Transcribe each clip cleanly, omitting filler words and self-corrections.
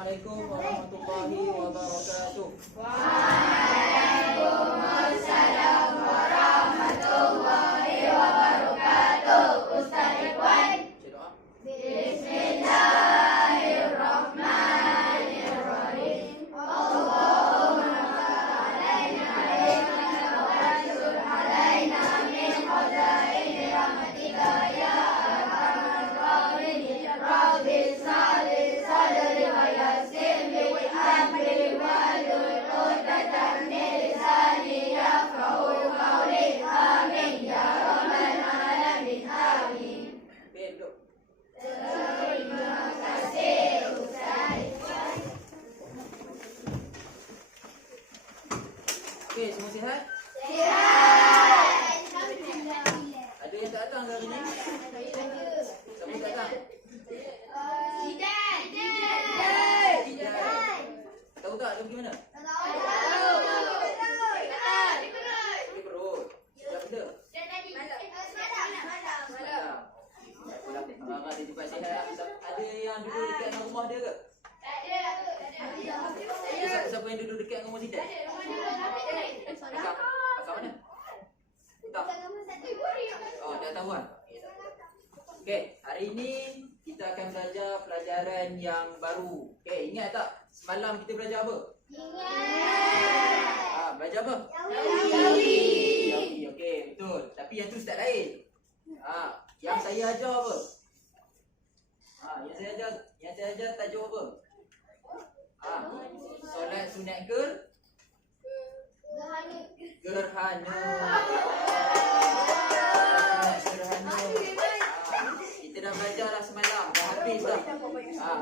Assalamualaikum warahmatullahi wabarakatuh. Waalaikumsalam warahmatullahi wabarakatuh. Ustaz Ikhwan. Bismillahirrahmanirrahim. Allahumma alaina wa rasul alaina min khazaini rahmatika ya arhamar rahimin. Rabbi salli sadri wa yassir li amri wahlul 'uqdatam min lisani yafqahu qawli. Amin ya rabbal alamin. Amin. Terima kasih Ustaz. Okey, semua sihat? Sihat. Ada yang tak datang ke hari ni? Siapa tak datang? Tidak. Tahu tak dia pergi mana? Pergi perut. Sejak bila? Malam. Dia cepat sihat. Ada yang duduk dekat dengan rumah dia ke? Siapa yang duduk dekat dengan rumah Zidan? Akak mana? Tak? Oh, dah tahu kan? Okey, hari ini kita akan belajar pelajaran yang baru. Okey, ingat tak? Semalam kita belajar apa? Belajar apa? Yawi. Okey, betul. Tapi yang tu start lain. Yang saya ajar apa? Yang saya ajar tajuk apa? Solat sunat gerhana. Gerhana. Kita dah belajar dah semalam, dah habis dah.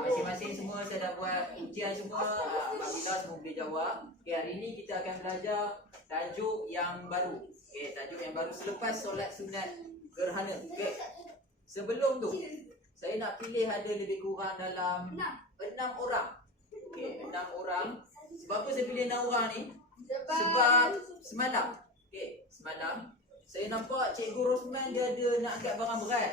Masing-masing semua saya dah buat ujian semua. Alhamdulillah semua boleh jawab. Okey, hari ini kita akan belajar tajuk yang baru. Okey, tajuk yang baru selepas solat sunat gerhana. Okey. Sebelum tu, saya nak pilih ada lebih kurang dalam 6 orang. Okey, 6 orang. Sebab apa saya pilih 6 orang ni? Sebab semalam, okey, semalam saya nampak Cikgu Rosman dia ada nak angkat barang berat.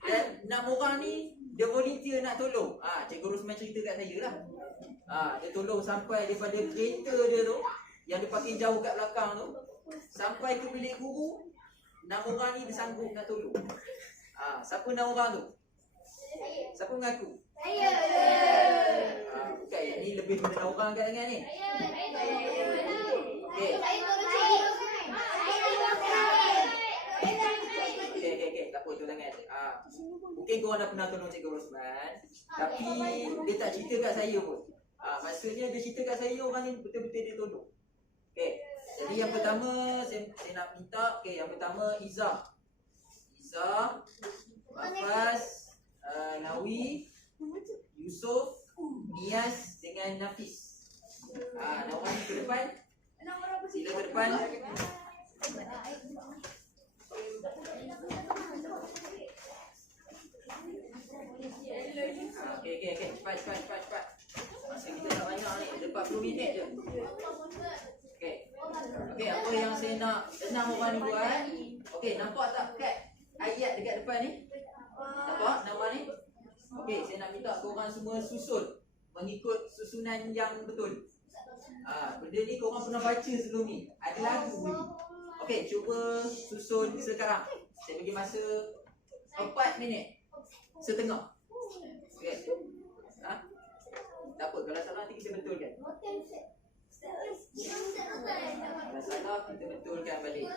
Dan 6 orang ni dia volunteer nak tolong. Cikgu Rosman cerita kat saya lah. Dia tolong sampai daripada kereta dia tu yang dia parking jauh kat belakang tu sampai ke bilik guru. 6 orang ni dia sanggup nak tolong. Siapa 6 orang tu? Siapa mengaku? Bukan, ni lebih daripada 6 orang kat dengan ni. Okey. Okey, tak apa tu tangan. Mungkin korang dah pernah tolong Cikgu Rosman, tapi dia tak cerita kat saya pun. Maksudnya dia cerita kat saya orang ni betul-betul dia tolong. Okey. Jadi yang pertama saya nak minta, okey, yang pertama Izzah, Mafaz, Nawi, Yusof, Nias dengan Nafis. Orang ni ke depan. Sila ke depan. Okey. Cepat. Masa kita tak banyak ni, ada 40 minit je. Okey, apa yang saya nak 6 orang ni buat? Okey, nampak tak kat ayat dekat depan ni? Nampak nama ni? Okey, saya nak minta korang semua susun mengikut susunan yang betul. Benda ni korang pernah baca sebelum ni. Ada lagu ni. Okey, cuba susun sekarang. Saya bagi masa 4 minit setengah. Okey. Tak apa, kalau salah nanti kita betulkan. Kalau salah kita betulkan balik.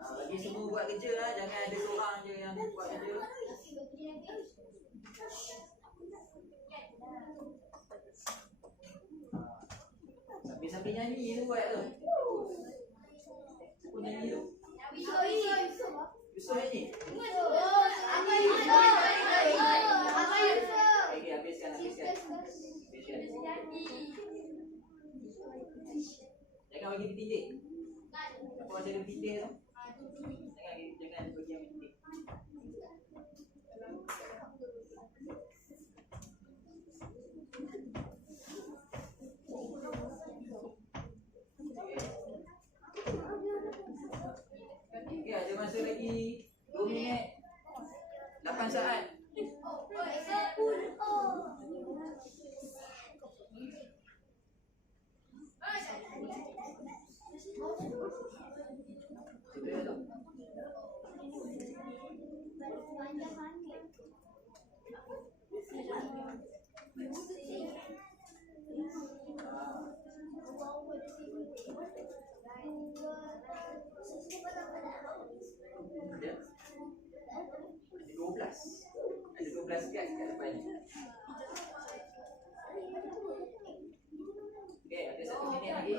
Bagi semua buat kerja lah, jangan ada seorang je yang buat kerja. Sambil-sambil nyanyi tu buat tu. Siapa nyanyi tu? Yusuf nyanyi? Okey, habiskan. Jangan bagi bertindik. Apa macam ada bertindik tu? Jangan bagi yang bertindik. masa lagi 2 minit. 8 saat. Sudah tak? Ada? Ada 12. Ada 12 kad kat depan ni. Okey, ada 1 minit lagi.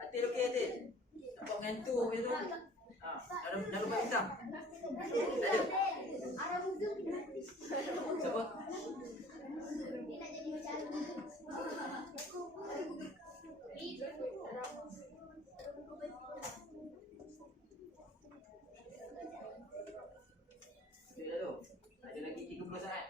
Atil okey Atil? Nampak mengantuk je tu. Dah lupa bintang. Ada? Siapa? Sudah tu. Ada lagi 30 saat.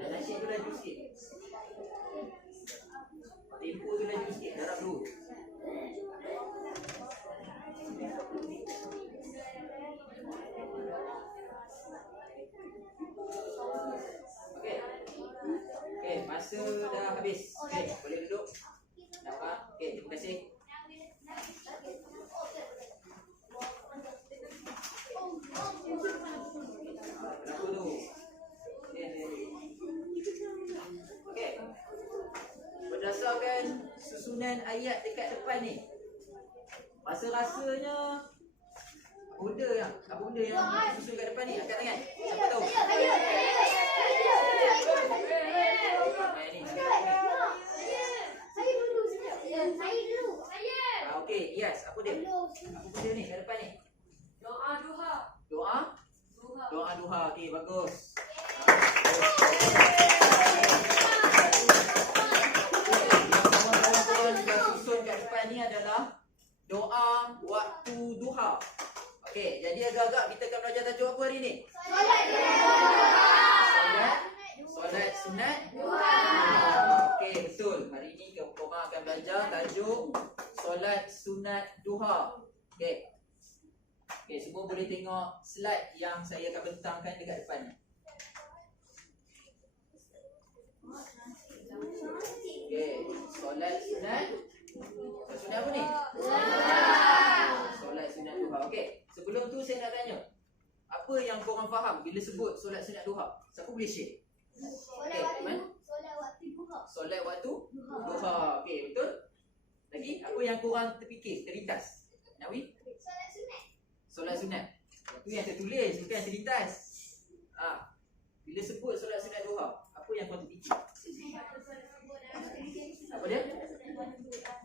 Dan nasi tu laju sikit. Tempo tu laju sikit. Darab dulu. Okey. Okey, masa dah habis. Okey, boleh duduk. Nampak? Okey, terima kasih. Kenapa tu? Okey. Berdasarkan susunan ayat dekat depan ni, rasa-rasanya apa benda yang susun kat depan ni? Angkat tangan. Siapa tahu? Ni. Okey, yes. Apa dia? Apa benda ni kat depan ni? Doa duha. Doa? Duha. Doa duha. Okey, bagus. Yang susun kat depan ni adalah doa waktu duha. Okey, jadi agak-agak kita akan belajar tajuk apa hari ni? Solat sunat duha. Okey, betul. Hari ni korang akan belajar tajuk solat sunat duha. Okey. Okey, semua boleh tengok slide yang saya akan bentangkan dekat depan ni. Okey, solat sunat. Solat sunat apa ni? Solat sunat duha. Okey, sebelum tu saya nak tanya. Apa yang korang faham bila sebut solat sunat duha? Siapa boleh share? Okey, mana? Solat waktu duha. Okey, betul? Lagi, apa yang korang terfikir, terlintas? Nawi? Solat sunat. Itu yang tertulis, bukan yang terlintas. Bila sebut solat sunat duha, apa yang korang terfikir? Apa dia?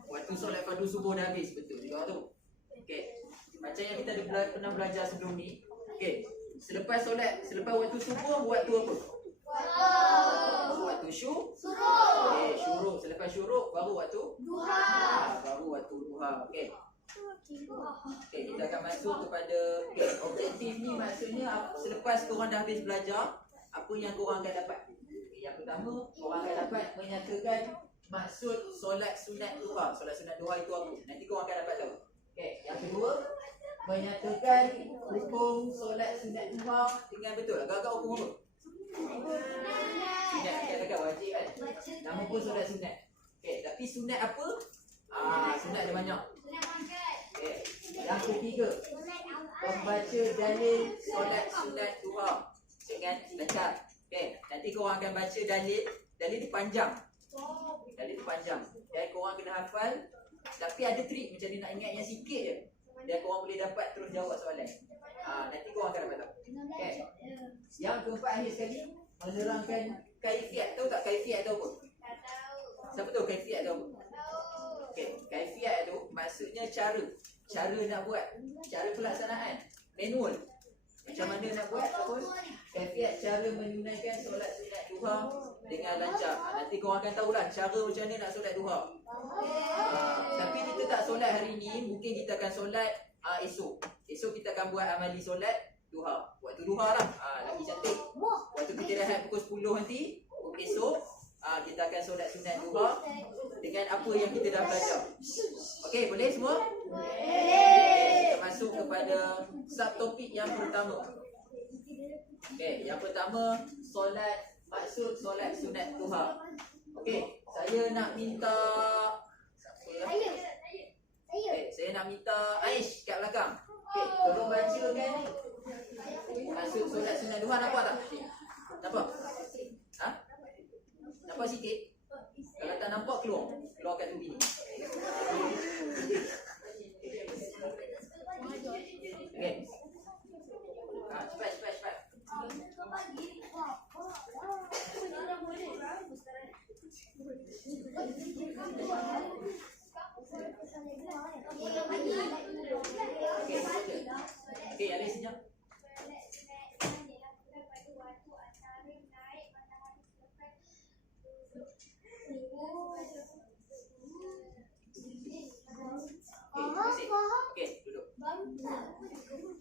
Waktu solat fardu subuh dah habis, betul juga tu. Okey. Macam yang kita ada pernah belajar sebelum ni. Okey. Selepas waktu subuh buat tu apa? Waktu syuruk. Okey, syuruk. Selepas syuruk baru waktu duha. Baru waktu duha. Okey. Okey, kita akan masuk kepada objektif ni, maksudnya selepas korang dah habis belajar, apa yang korang akan dapat? Yang pertama, korang akan dapat menyatakan maksud solat sunat duha. Solat sunat duha itu apa? Nanti korang akan dapat tahu. Okey, yang kedua, menyatakan hukum solat sunat duha dengan betul. Agak-agak hukum apa? Sunat, kita katakan wajib kan? Nama pun solat sunat. Okey, tapi sunat apa? Sunat ada banyak. Okey, yang ketiga, membaca dalil solat sunat duha dengan lengkap. Okey, nanti korang akan baca dalil. Dalil tu panjang. Dalil tu panjang. Dan korang kena hafal. Tapi ada trik macam ni, nak ingat yang sikit je. Dan korang boleh dapat terus jawab soalan. Nanti korang akan dapat tahu. Okay. Yang keempat akhir sekali, menerangkan kaifiat. Tahu tak kaifiat tu apa? Siapa tahu kaifiat tu apa? Okay. Kaifiat tu maksudnya cara. cara nak buat, cara pelaksanaan, manual. Macam mana nak buat ataupun kaifiat cara menunaikan solat sunat duha dengan lancar. Nanti korang akan tahulah cara macam mana nak solat duha. Tapi kita tak solat hari ni, mungkin kita akan solat esok. Esok kita akan buat amali solat duha. Waktu duha lah, lagi cantik. Waktu kita rehat pukul 10 nanti, esok kita akan solat sunat duha dengan apa yang kita dah belajar. Okey, boleh semua? Kita masuk kepada subtopik yang pertama. Okey, yang pertama solat, maksud solat sunat duha. Okey, saya nak minta saya nak minta Aish kat belakang. Okey, tolong bacakan maksud solat sunat duha. Nampak tak? Nampak? Ha? Nampak sikit? Kalau tak nampak, keluarkan tu bini. Okey. Cepat. Okey, alih sekejap. Okey, duduk.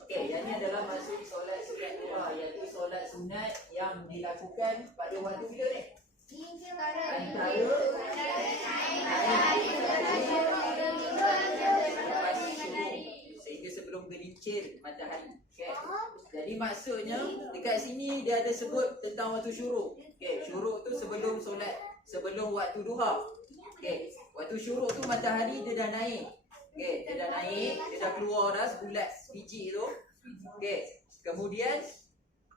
Okey, yang ni adalah maksud solat sunat duha, iaitu solat sunat yang dilakukan pada waktu bila ni? Antara lepas syuruk sehingga sebelum gelincir matahari. Okey. Jadi maksudnya dekat sini dia ada sebut tentang waktu syuruk. Okey, syuruk tu sebelum waktu duha. Okey, waktu syuruk tu matahari dia dah naik. Okey, dia dah naik, dia dah keluar dah sebulat biji tu. Okey, kemudian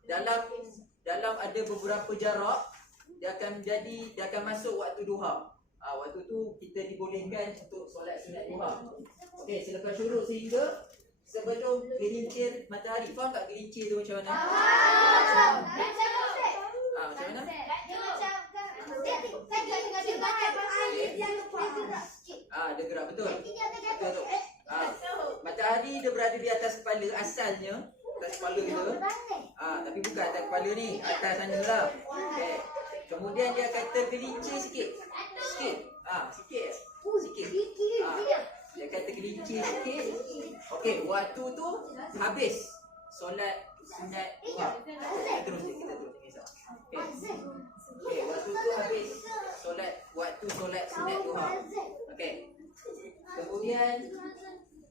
dalam ada beberapa jarak dia akan masuk waktu duha. Waktu tu kita dibolehkan untuk solat sunat duha. Okey, selepas syuruk sehingga sebelum gelincir matahari. Faham tak gelincir tu macam mana? Macam mana? Dia gerak betul. Betul. Matahari dia berada di atas kepala asalnya, atas kepala kita. Tapi bukan atas kepala ni, atas sana lah. Okay. Kemudian dia akan tergelincir sikit. Sikit. Dia akan tergelincir sikit. Okey, waktu tu habis solat sunat duha. Kita terus. Okey, waktu tu habis waktu solat sunat duha. Okey. Kemudian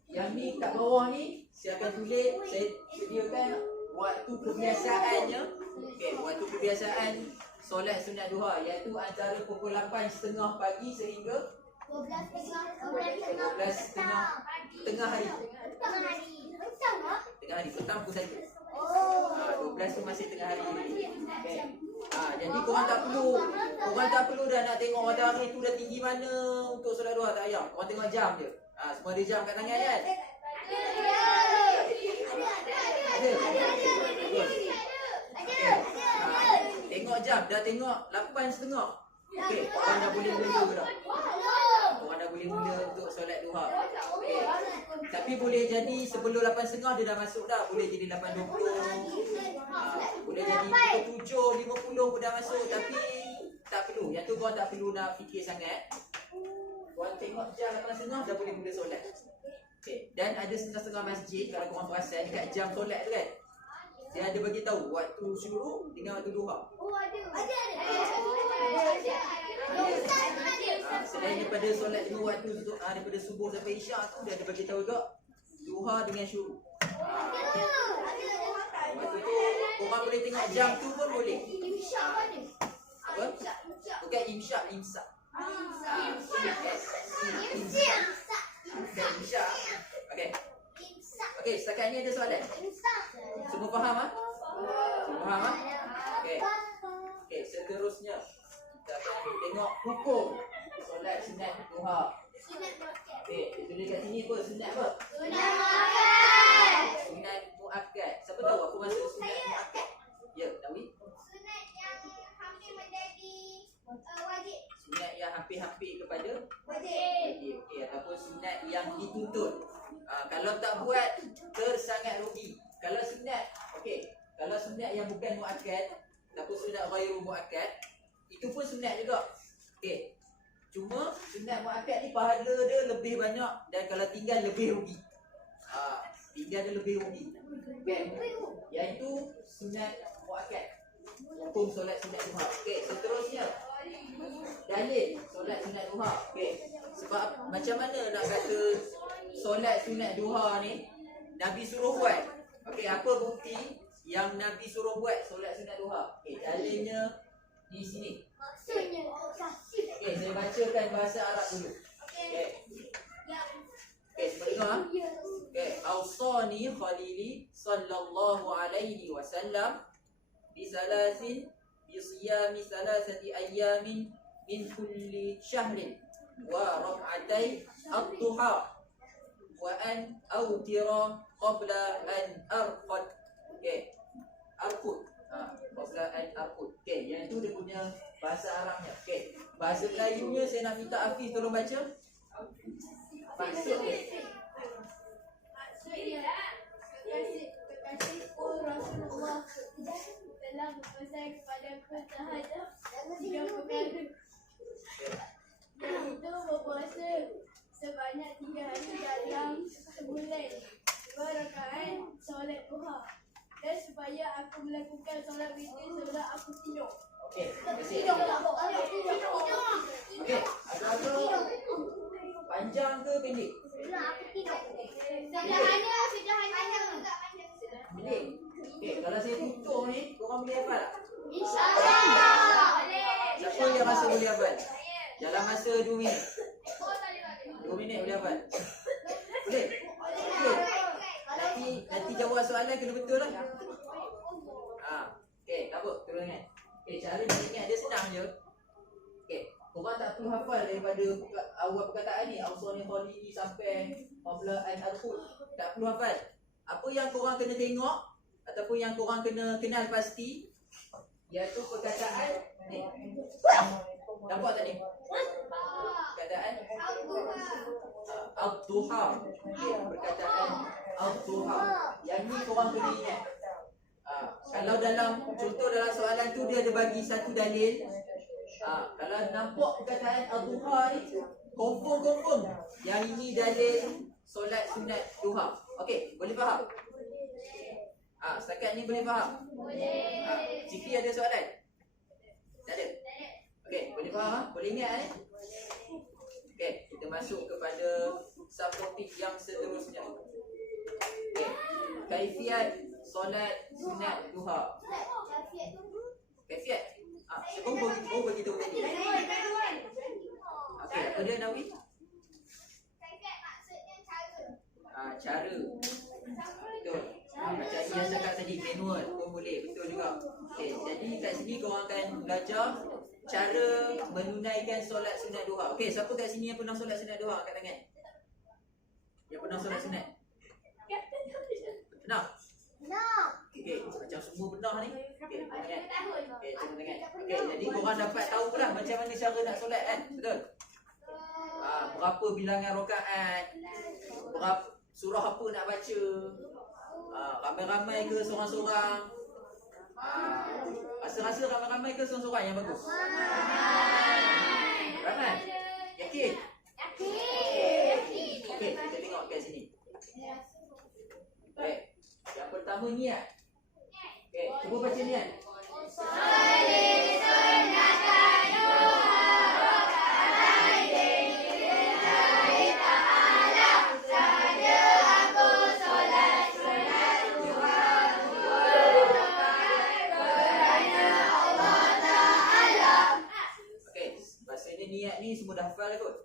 yang ni kat bawah ni saya akan tulis, saya sediakan waktu kebiasaannya. Okey, waktu kebiasaan solat sunat duha iaitu antara pukul 8.30 pagi sehingga 12.30 tengah hari. Tengah hari petang pukul 1. 12 tu masih tengah hari. Okay. Jadi korang tak perlu dah nak tengok matahari tu dah tinggi mana untuk solat duha, tak payah. Korang tengok jam je. Semua ada jam kat tangan kan? Ada. Tengok jam, dah tengok 8.30. Okey, korang dah boleh mula dah. Korang dah boleh mula untuk solat duha. Okay. Tapi boleh jadi sebelum 8.30 dia dah masuk dah. Boleh jadi 8.20. Boleh jadi pukul 7.50 pun dah masuk. Tapi tak perlu. Yang tu korang tak perlu nak fikir sangat. Korang tengok jam 8.30 dah boleh mula solat. Okay. Dan ada setengah-setengah masjid, kalau korang perasan dekat jam solat tu kan, dia ada bagi tahu waktu syuruk dengan waktu duha. Selain daripada solat 5 waktu daripada subuh sampai isyak tu, dia ada bagi tahu juga duha dengan syuruk. Waktu tu korang boleh tengok jam tu pun boleh. Apa? Bukan imsyak. Imsak. Okey. Okey, setakat ni ada soalan? Semua faham ah? Semua faham ah? Okey. Okey, seterusnya kita akan tengok hukum solat sunat duha. Okey, tulis kat sini apa? Sunat apa? Sunat muakkad. Siapa tahu apa maksud sunat muakkad? Ya, Dawi. Sunat yang hampir menjadi wajib. Sunat yang hampir-hampir kepada Wajib. okey, ataupun sunat yang dituntut. Kalau tak buat tersangat rugi. Kalau sunat, okey. Kalau sunat yang bukan muakkad, ataupun sunat ghairu muakkad, itu pun sunat juga. Okey. Cuma sunat muakkad ni pahala dia lebih banyak dan kalau tinggal lebih rugi. Tinggal dia lebih rugi. Okey. Iaitu sunat muakkad. Hukum solat sunat duha. Okey, seterusnya dalil solat sunat duha. Okey. Sebab macam mana nak kata solat sunat duha ni Nabi suruh buat? Okey, apa bukti yang Nabi suruh buat solat sunat duha? Okey, dalilnya di sini. Maksudnya Okey, saya bacakan bahasa Arab dulu. Okey. Okey, cuba dengar. Okey, awsani khalili sallallahu alaihi wasallam bi salasin bi siyami salasati ayyamin min kulli syahrin wa rak'atai ad-duha wa an awtira qabla an arqad. Okey. Arqud. Qabla an arqud. Okey, yang tu dia punya bahasa Arabnya. Okey. Bahasa Melayunya saya nak minta Hafiz tolong baca. Maksudnya kekasihku Rasulullah telah berpesan kepadaku terhadap 3 perkara. Iaitu berpuasa sebanyak 3 hari dalam sebulan, 2 rakaat solat duha, dan supaya aku melakukan solat witir setelah aku tidur. okey. Okey. Agak-agak panjang ke pendek? Pendek. Okey, kalau saya tutup ni, korang boleh hafal tak? InsyaAllah. Siapa yang rasa boleh hafal? Dalam masa 2 minit. 2 minit boleh hafal? Boleh? Okey. Nanti jawab soalan kena betul lah. Okey, tak apa, tolong ingat. Okey, cara nak ingat dia senang je. Okey, korang tak perlu hafal daripada awal perkataan ni, awsani khalili sampai qabla an arqud. Tak perlu hafal. Apa yang korang kena tengok ataupun yang korang kena kenal pasti iaitu perkataan ni. Nampak tak ni? Perkataan ad-duha. Okey, perkataan ad-duha. Yang ni korang kena ingat. Kalau dalam contoh dalam soalan tu dia ada bagi satu dalil. Kalau nampak perkataan ad-duha ni confirm yang ini dalil solat sunat duha. Okey, boleh faham? Setakat ni boleh faham? Boleh. Cikgu ada soalan? Tak ada? Okey, boleh faham? Boleh ingat ni? Okey, kita masuk kepada subtopik yang seterusnya. Okey, kaifiat solat sunat duha. Kaifiat? Kau beritahu tadi. Okey, apa dia Nawi? Cara. Betul. Macam yang cakap tadi, manual pun boleh. Betul juga. Okey, jadi kat sini korang akan belajar cara menunaikan solat sunat duha. Okey, siapa kat sini yang pernah solat sunat duha? Angkat tangan. Yang pernah solat sunat? Pernah? Okey, macam semua pernah ni. Okey, tangan. Okey, cuba tangan. Okey, jadi korang dapat tahu pula macam mana cara nak solat kan? Betul? Berapa bilangan rakaat? Berapa surah apa nak baca? Ramai-ramai ke seorang-seorang? Rasa-rasa ramai-ramai ke seorang-seorang yang bagus? Ramai? Yakin? Okey, kita tengok kat sini. Okey, yang pertama niat. Okey, cuba baca niat. Niat ni semua dah hafal kot?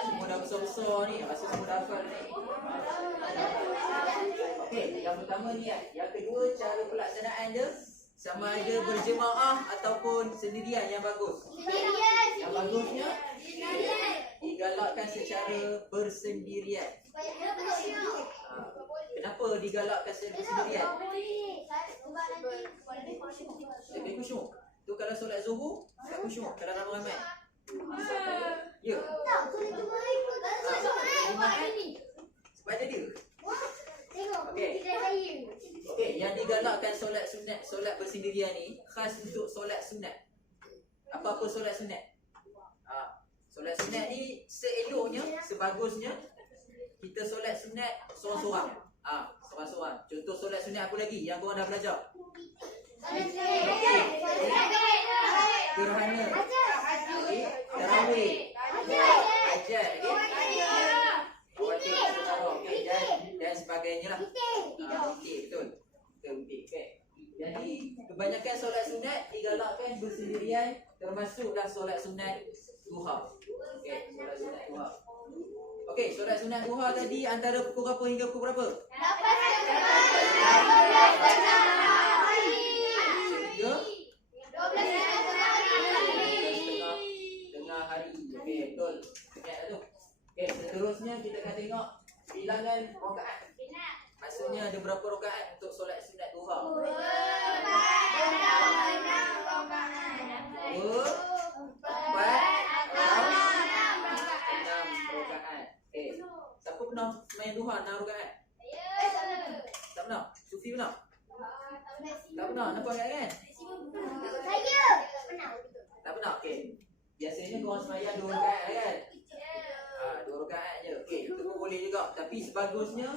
Semua dah besar-besar ni, rasa semua dah hafal ni. Okey, yang pertama niat. Yang kedua, cara pelaksanaan dia sama ada berjemaah ataupun sendirian yang bagus. Yang bagusnya digalakkan secara bersendirian. Kenapa digalakkan secara bersendirian? Lebih khusyuk. Tu kalau solat zuhur, tak khusyuk kalau ramai-ramai. Ya. jemaat sepada dia. Okey, yang digalakkan solat sunat, solat bersendirian ni khas untuk solat sunat. Apa-apa solat sunat. Solat sunat ni seeloknya, sebagusnya kita solat sunat seorang-seorang. Seorang-seorang. Contoh solat sunat apa lagi yang korang dah belajar? Gerhana. Tarawih. Hajat. Dan sebagainya lah. Betul. Okay. Jadi kebanyakan solat sunat digalakkan bersendirian, termasuklah solat sunat duha. Okey, solat sunat duha. Okey, solat sunat duha tadi antara pukul berapa hingga pukul berapa? 12 tengah hari. Okey, betul. Ingat tu. Okey, seterusnya kita akan tengok bilangan rakaat. Maksudnya ada berapa rakaat untuk solat sunat duha? 2, 4, 6 rakaat. Siapa pernah main duha 6 rakaat? Tak pernah? Sufi pernah? Tak pernah? Nampak kan? Tak pernah? Okey. Biasanya korang sembahyang 2 rakaat kan? 2 rakaat je. Okey, itu pun boleh juga. Tapi sebagusnya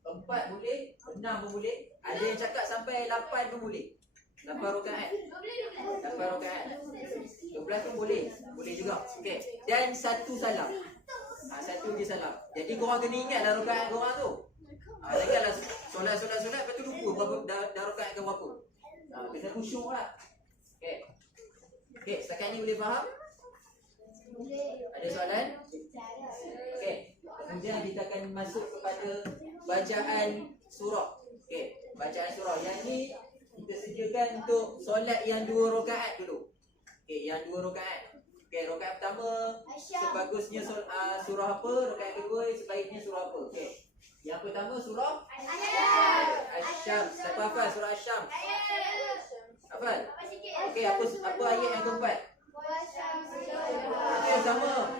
4 boleh, 6 pun boleh. Ada yang cakap sampai 8 pun boleh. 8 rakaat. 8 rakaat. 12 pun boleh. Boleh juga. Okey. Dan satu salam. Satu je salam. Jadi korang kena ingatlah rakaat korang tu. Janganlah solat lepas tu lupa berapa dah rakaat ke berapa. Kena khusyuk lah. Okey. Okey, setakat ni boleh faham? Ada soalan? Okey. Kemudian kita akan masuk kepada bacaan surah. Okey, bacaan surah. Yang ni kita sediakan untuk solat yang 2 rakaat dulu. Okey, yang 2 rakaat. Okey, rakaat pertama sebagusnya surah apa? Rakaat kedua sebaiknya surah apa? Okey. Yang pertama surah Asy-Syams. Siapa hafal surah Asy-Syams? Hafal? Okey, apa ayat yang keempat? Okey, sama.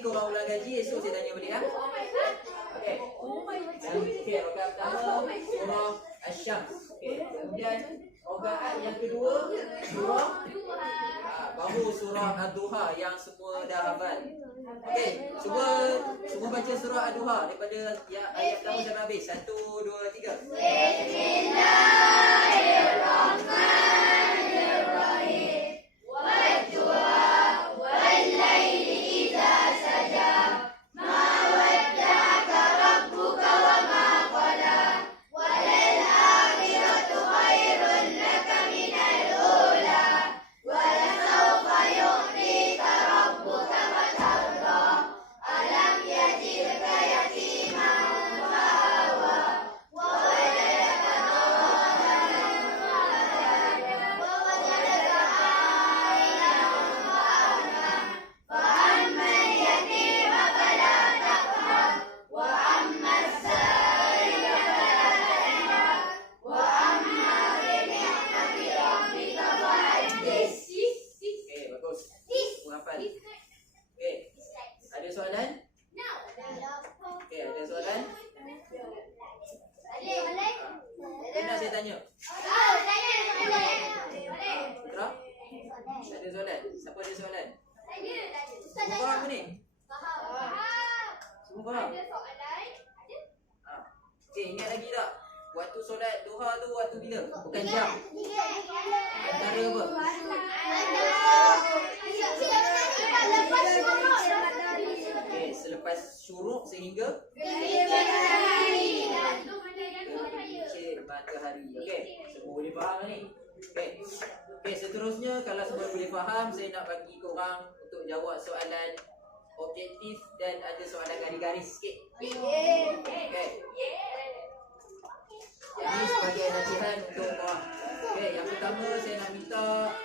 Korang ulang gaji, esok saya tanya balik. Okey. Okey, rakaat pertama surah Asy-Syams. Okey, kemudian rakaat yang kedua surah baru surah Ad-Duha yang semua dah hafal. Okey, cuba baca surah Ad-Duha daripada ayat pertama sampai habis. 1 2 3. Bismillahirrahmanirrahim. Wad-duha wal-laili idza saja. Ma wadda'aka rabbuka wa ma qala. Walal akhiratu khairun laka minal ula. Walasawfa yu'tika rabbuka fatarda. Alam yajidka yatiman fa'awa. Wa wajadaka dhalan fahada. Wa wajadaka ailan fa'agna. Fa ammal yatima fala taqhar. Wa ammas sa'ila fala tanhar. Wa amma bi ni'mati rabbika fahaddits. Okey, bagus. Semua hafal. Okey. Ada soalan? Okey, ada soalan? Nak saya tanya? Putra? Ada soalan? Siapa ada soalan? Semua faham ni? Semua faham? Okey, ingat lagi tak? Waktu solat duha tu waktu bila? Bukan jam. Antara apa? Okey, selepas syuruk sehingga matahari. Okey, semua boleh faham ni? Okey. Okey, seterusnya kalau semua boleh faham, saya nak bagi korang untuk jawab soalan objektif dan ada soalan garis-garis sikit. Okey. Jadi sebagai latihan untuk korang. Okey, yang pertama saya nak minta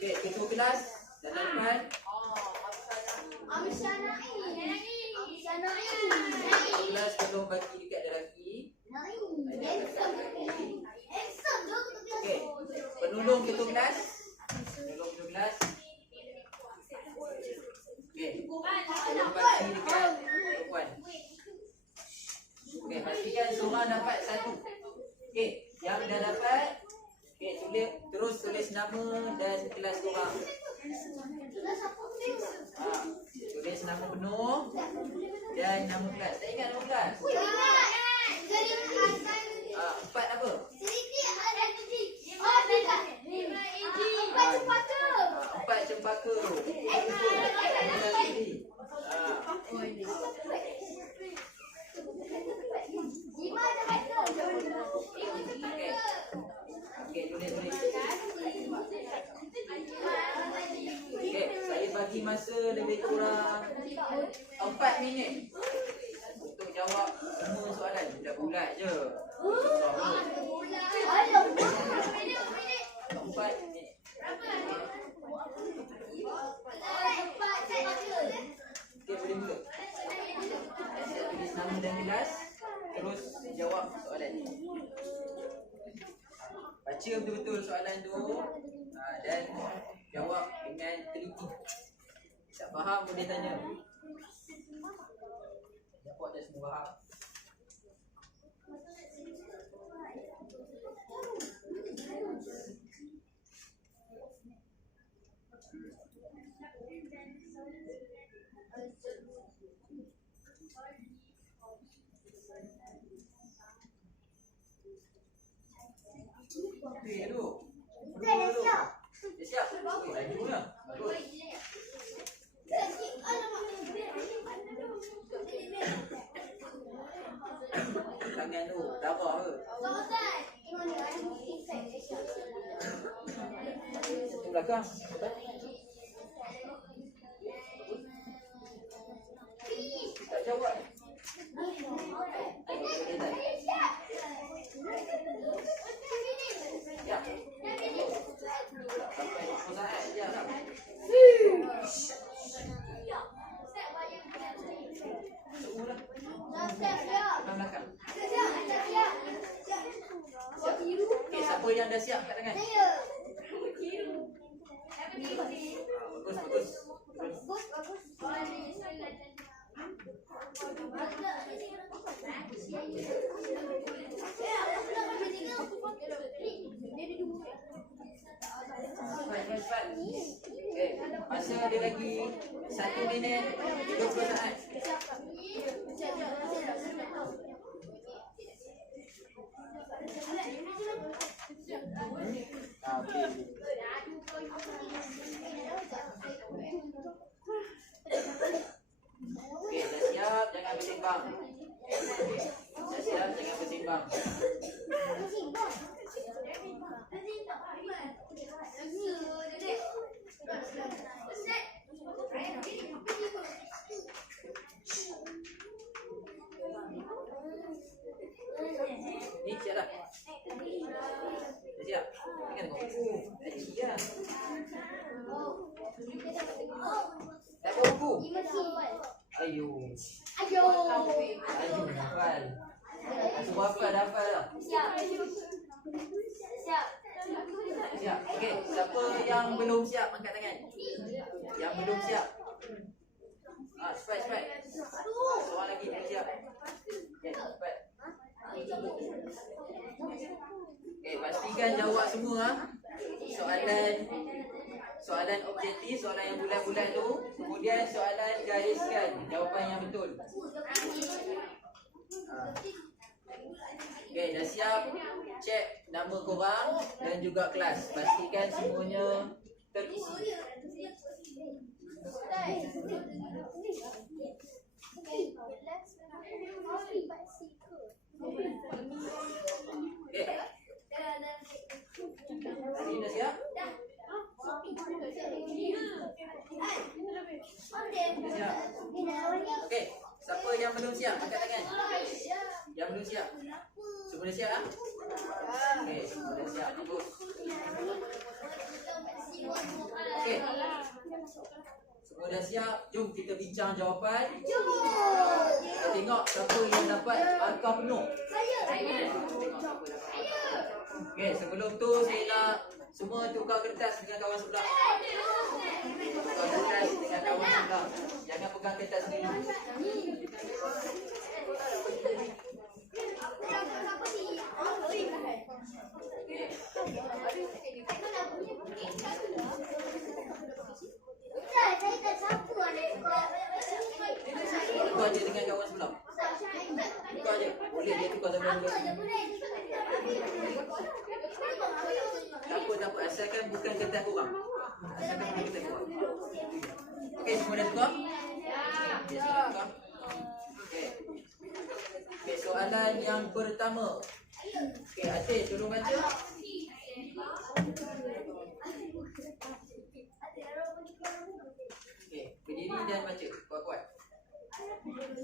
ketua kelas dan depan kelas Okey. Bagi dekat perempuan. Okey, pastikan seorang dapat satu. Okey, yang dah dapat, okey, tulis nama dan kelas korang. Tulis nama penuh dan nama kelas. Tak ingat nama kelas? 4 apa? Empat cempaka tu. Okey, tulis. Okey, saya bagi masa lebih kurang 4 minit untuk jawab semua soalan. Bulat-bulat je. Susah pun. 4 minit. Okey, boleh mula. Saya tulis nama dan kelas, terus jawab soalan ni. Baca betul-betul soalan tu dan jawab dengan teliti. Tak faham boleh tanya. Dapat dah semua faham. Okey tu. Dah siap. Okey, laju lah. Bagus. Tangan tu, darah ke? Satu belakang. Tak jawab. Ya. Sampai 20 saat je lah. Seorang. Belakang. Okey, siapa yang dah siap kat tangan? Bagus. Cepat. Okey, masa ada lagi 1 minit 20 saat. Okey, dah siap, jangan bersimbang. Dah siap, jangan bersimbang. Ni siap dah. Dah siap. Ingat tengok buku. Dah tak bawa buku. Ayuh. Hafal. Semua hafal dah. Siap. Okey, siapa yang belum siap angkat tangan. Yang belum siap. Cepat. Seorang lagi belum siap. Okey, cepat. Okey, pastikan jawab semua. Soalan objektif, soalan yang bulat-bulat tu. Kemudian soalan gariskan jawapan yang betul. Okey, dah siap. Cek nama korang dan juga kelas. Pastikan semuanya terisi. Okey. Hari dah siap? Dah siap. Okey, siapa yang belum siap angkat tangan. Yang belum siap. Semua dah siap ah? Okey, semua dah siap. Bagus. Okey. Semua dah siap. Jom kita bincang jawapan. Kita tengok siapa yang dapat markah penuh. Okey, sebelum tu saya nak semua tukar kertas dengan kawan sebelah. Tukar kertas dengan kawan sebelah. dulu. Tak apa. Asalkan bukan ketat korang. Asalkan bukan ketat korang. Okey, semua dah tukar? Okey, semua dah tukar? Okey. Okey, soalan yang pertama. Okey, Atik tolong baca. Okey, berdiri dan baca. Kuat-kuat.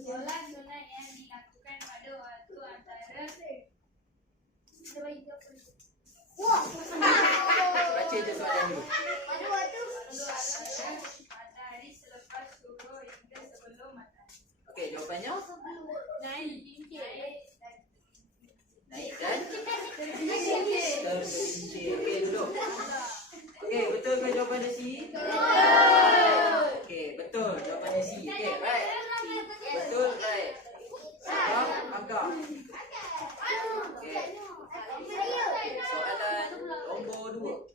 Solat sunat yang dilakukan pada waktu antara Baca je soalan dulu. matahari selepas subuh hingga sebelum matahari Okey, jawapannya naik naik dan tergelincir. Okey, duduk. Okey, betul ke jawapan C? Okey, betul jawapan C. Okey, right. Betul, right. Faham? Angkat. Okey. Soalan nombor 2.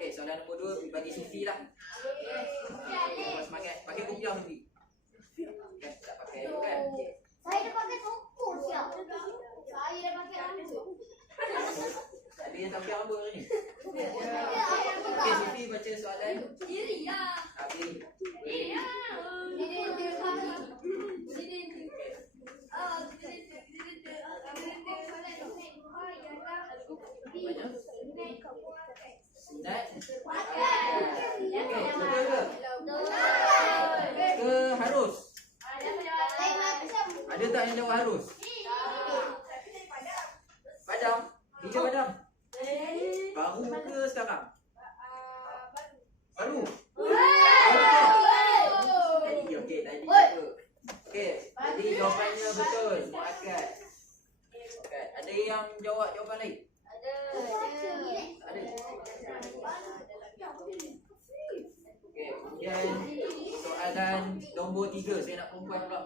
Okey, soalan nombor 2 bagi Sufi lah. Okey, semangat. Pakai kopiah Sufi. Kan, tak pakai tu kan? Ada yang tak pakai rambut hari ni? Okey, Sufi baca soalan. Habis. Sunat. Okey, betul ke? Ke harus? Ada tak yang jawab harus? Padam? Hijau padam? Baru ke sekarang? Baru? Tadi, okey, tadi apa? Okey, tadi jawapannya betul. Muakkad. Okey, ada yang jawab jawapan lain? Ada. Okey, kemudian soalan nombor 3. Saya nak perempuan pula.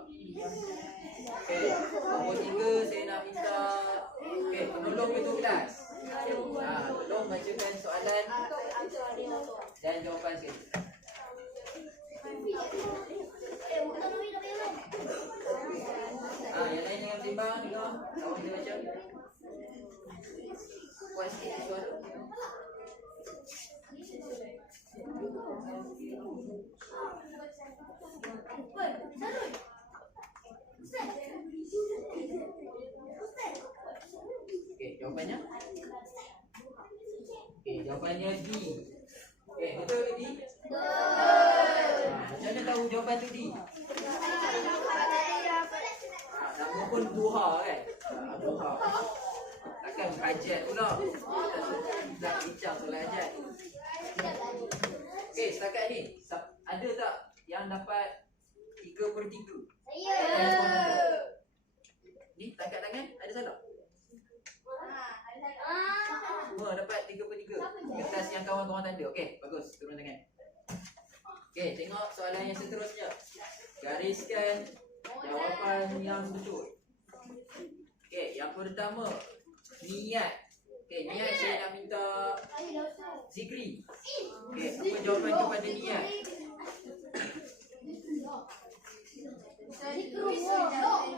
Okey, nombor 3 saya nak minta penolong itu kelas. Tolong bacakan soalan dan jawapan sekali. Yang lain jangan sembang, tengok. Kawan dia baca. Puas sikit suara. Okey, jawapannya? Okey, jawapannya D. Okey, betul ke D? Macam mana tahu jawapan tu D? Nama pun Duha kan? Duha. Takkan hajat pula. Tak bincang solat hajat. Okey, setakat ni ada tak yang dapat 3/3? Ni tangkap tangan, ada salah? Semua dapat 3/3. Kertas yang kawan-kawan tanda. Okey, bagus. Turun tangan. Okey, tengok soalan yang seterusnya. Gariskan jawapan yang betul. Okey, yang pertama, niat. Okey, niat saya nak minta Zikri. Okey, apa jawapan kepada niat?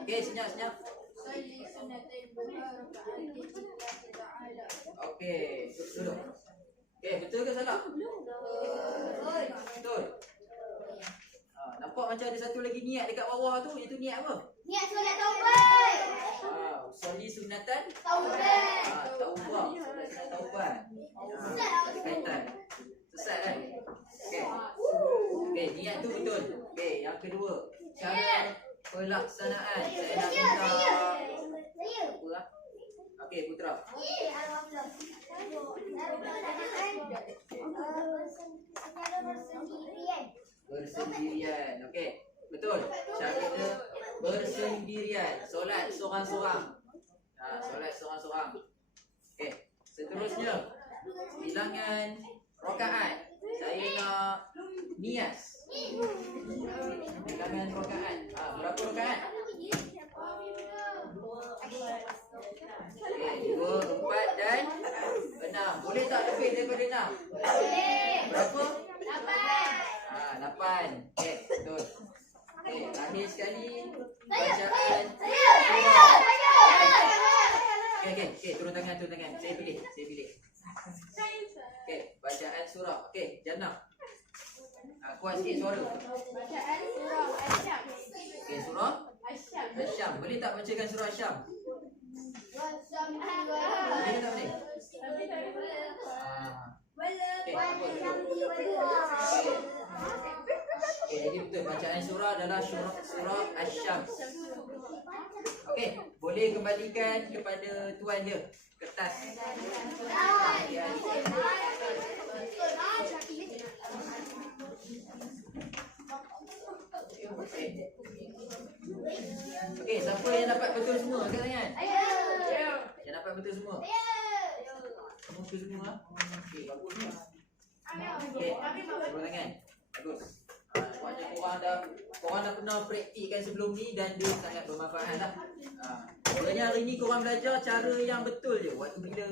Okey, senyap-senyap. Okey, duduk. Okey, betul ke salah? Betul. Nampak macam ada satu lagi niat dekat bawah tu. Itu niat apa? Niat solat taubat. Soli sunatan Taubat. taubah. Solat sunat taubat. Kaitan. Sesat kan? Okey. Okey, niat tu betul. Okey, yang kedua, cara pelaksanaan. Saya nak minta apa lah? Okey, Putra. Bersendirian. Okey, betul. Cara bersendirian. Solat seorang-seorang. Solat seorang-seorang. Okey, seterusnya bilangan rakaat. Saya nak nias. Bilangan rakaat. Berapa rakaat? Okey, 2, 4 dan 6. Boleh tak lebih daripada 6? Berapa? 8. 8. Okey, betul. Okey, terakhir sekali turun tangan. Saya pilih. Okey, bacaan surah. Okey, Jannah. Kuat sikit suara. Bacaan surah Asyam. Okey, surah Asyam. Asyam. Boleh tak bacakan surah Asyam? Wasam Boleh tak boleh? Tapi tak boleh. Okey, apa tu? Okey, jadi betul bacaan surah adalah surah Asyam. Okey, boleh kembalikan kepada tuan dia kertas. Okey, siapa yang dapat betul semua? Angkat tangan. Yang dapat betul semua? Semua betul semua? Okey, bagus. Okey, turun tangan. Bagus. Maknanya korang dah pernah praktikkan sebelum ni dan dia sangat bermanfaat lah. Sebenarnya hari ni korang belajar cara yang betul je. Waktu bila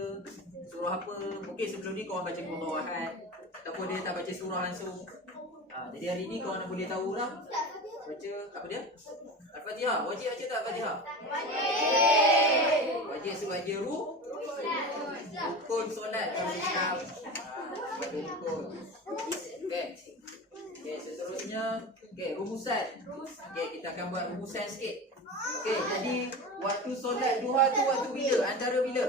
surah apa, mungkin sebelum ni korang baca Qur'an ataupun dia tak baca surah langsung. Jadi hari ni korang dah boleh tahu lah baca apa dia? Al-Fatihah. Wajib baca tak Al-Fatihah? Wajib sebagai rukun solat dalam Islam. Sebagai rukun. Okey. Okey, seterusnya rumusan. Okey, kita akan buat rumusan sikit. Okey, jadi waktu solat duha tu waktu bila? Antara bila?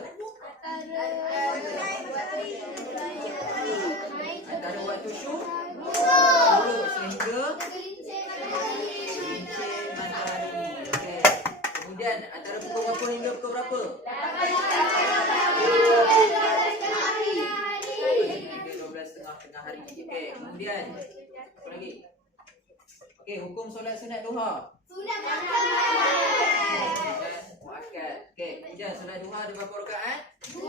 Antara waktu syuruk sehingga cincin matahari. Okey. Kemudian antara pukul berapa hingga pukul berapa? 12.30 tengah hari. Okey, kemudian apa lagi? Okey, hukum solat sunat duha. Sunat muakkad. Okey, kemudian solat duha ada berapa rakaat? 2.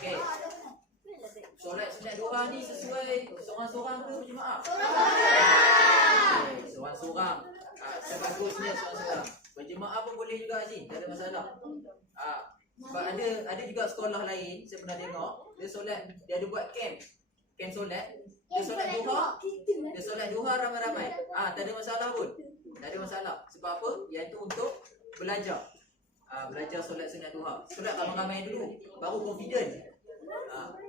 Okey. Solat sunat duha ni sesuai seorang-seorang ke berjemaah? Seorang-seorang. Sebagusnya seorang-seorang. Berjemaah pun boleh juga Azim, tak ada masalah. Sebab ada juga sekolah lain saya pernah tengok, dia ada buat camp solat. Dia solat duha ramai-ramai. Tak ada masalah pun. Tak ada masalah. Sebab apa? Iaitu untuk belajar. Belajar solat sunat duha. Solat ramai-ramai dulu, baru confident.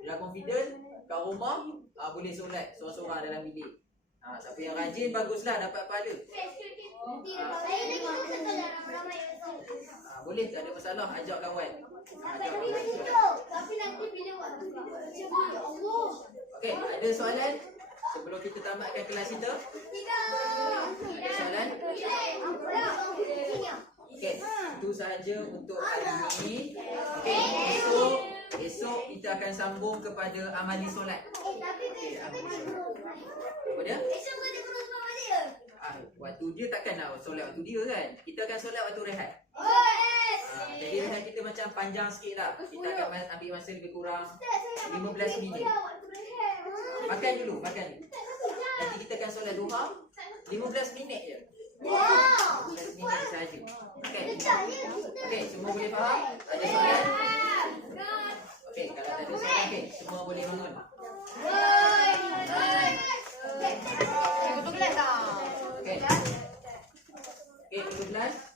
Dah confident kat rumah boleh solat seorang-seorang dalam bilik. Siapa yang rajin baguslah dapat pahala. Boleh, tak ada masalah, ajak kawan. Tapi nanti bila waktu Allah. Okey, ada soalan sebelum kita tamatkan kelas kita? Ada soalan? Okey, itu sahaja untuk hari ini. Okey, esok kita akan sambung kepada amali solat. Apa dia? Waktu dia takkan nak solat waktu dia kan. Kita akan solat waktu rehat. Jadi rehat kita macam panjang sikit lah. Kita akan ambil masa lebih kurang 15 minit. Makan dulu. Nanti kita akan solat duha 15 minit je. 15 minit sahaja. Okey, semua boleh faham? Ada soalan? Okey, kalau tak ada soalan, okey, semua boleh bangun. Okey, tutup kelas.